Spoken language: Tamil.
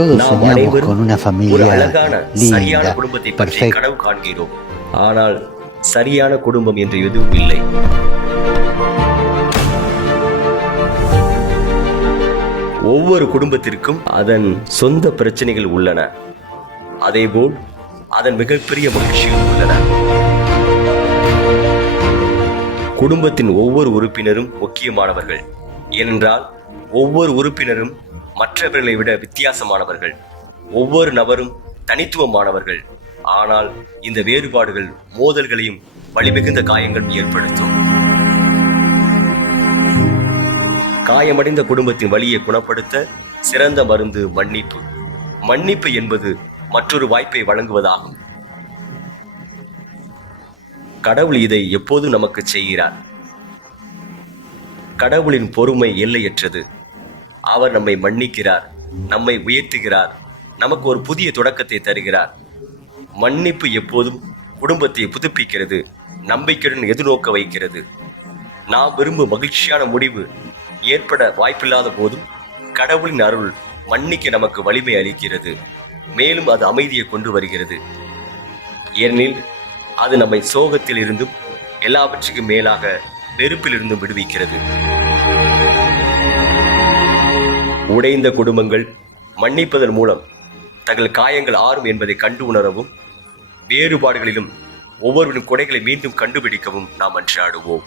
Todos நாம் soñamos அனைவரும் con una ஒரு familia அழகான சரியான linda, குடும்பத்தை பற்றி perfecta. கனவு காண்கிறோம். ஆனால் சரியான குடும்பம் என்று எதுவும் இல்லை. ஒவ்வொரு குடும்பத்திற்கும் அதன் சொந்த பிரச்சனைகள் உள்ளன. அதேபோல் அதன் மிகப்பெரிய மகிழ்ச்சிகள் உள்ளன. குடும்பத்தின் ஒவ்வொரு உறுப்பினரும் முக்கியமானவர்கள். ஏனென்றால் ஒவ்வொரு உறுப்பினரும் மற்றவர்களை விட வித்தியாசமானவர்கள். ஒவ்வொரு நபரும் தனித்துவமானவர்கள். ஆனால் இந்த வேறுபாடுகள் மோதல்களையும் வலிமிகுந்த காயங்களும் ஏற்படுத்தும். காயமடைந்த குடும்பத்தின் வலியை குணப்படுத்த சிறந்த மருந்து மன்னிப்பு. மன்னிப்பு என்பது மற்றொரு வாய்ப்பை வழங்குவதாகும். கடவுள் இதை எப்போதும் நமக்கு செய்கிறார். கடவுளின் பொறுமை எல்லையற்றது. அவர் நம்மை மன்னிக்கிறார், நம்மை உயர்த்துகிறார், நமக்கு ஒரு புதிய தொடக்கத்தை தருகிறார். மன்னிப்பு எப்போதும் குடும்பத்தை புதுப்பிக்கிறது, நம்பிக்கையுடன் எதிர்நோக்க வைக்கிறது. நாம் விரும்பும் மகிழ்ச்சியான முடிவு ஏற்பட வாய்ப்பில்லாத போதும் கடவுளின் அருள் மன்னிக்க நமக்கு வலிமை அளிக்கிறது. மேலும் அது அமைதியை கொண்டு வருகிறது. ஏனெனில் அது நம்மை சோகத்தில் இருந்தும் எல்லாவற்றுக்கும் மேலாக வெறுப்பில் இருந்தும் விடுவிக்கிறது. உடைந்த குடும்பங்கள் மன்னிப்பதன் மூலம் தங்கள் காயங்கள் ஆறும் என்பதை கண்டு உணரவும், வேறுபாடுகளிலும் ஒவ்வொருவரின் குறைகளை மீண்டும் கண்டுபிடிக்கவும் நாம் அன்றாடுவோம்.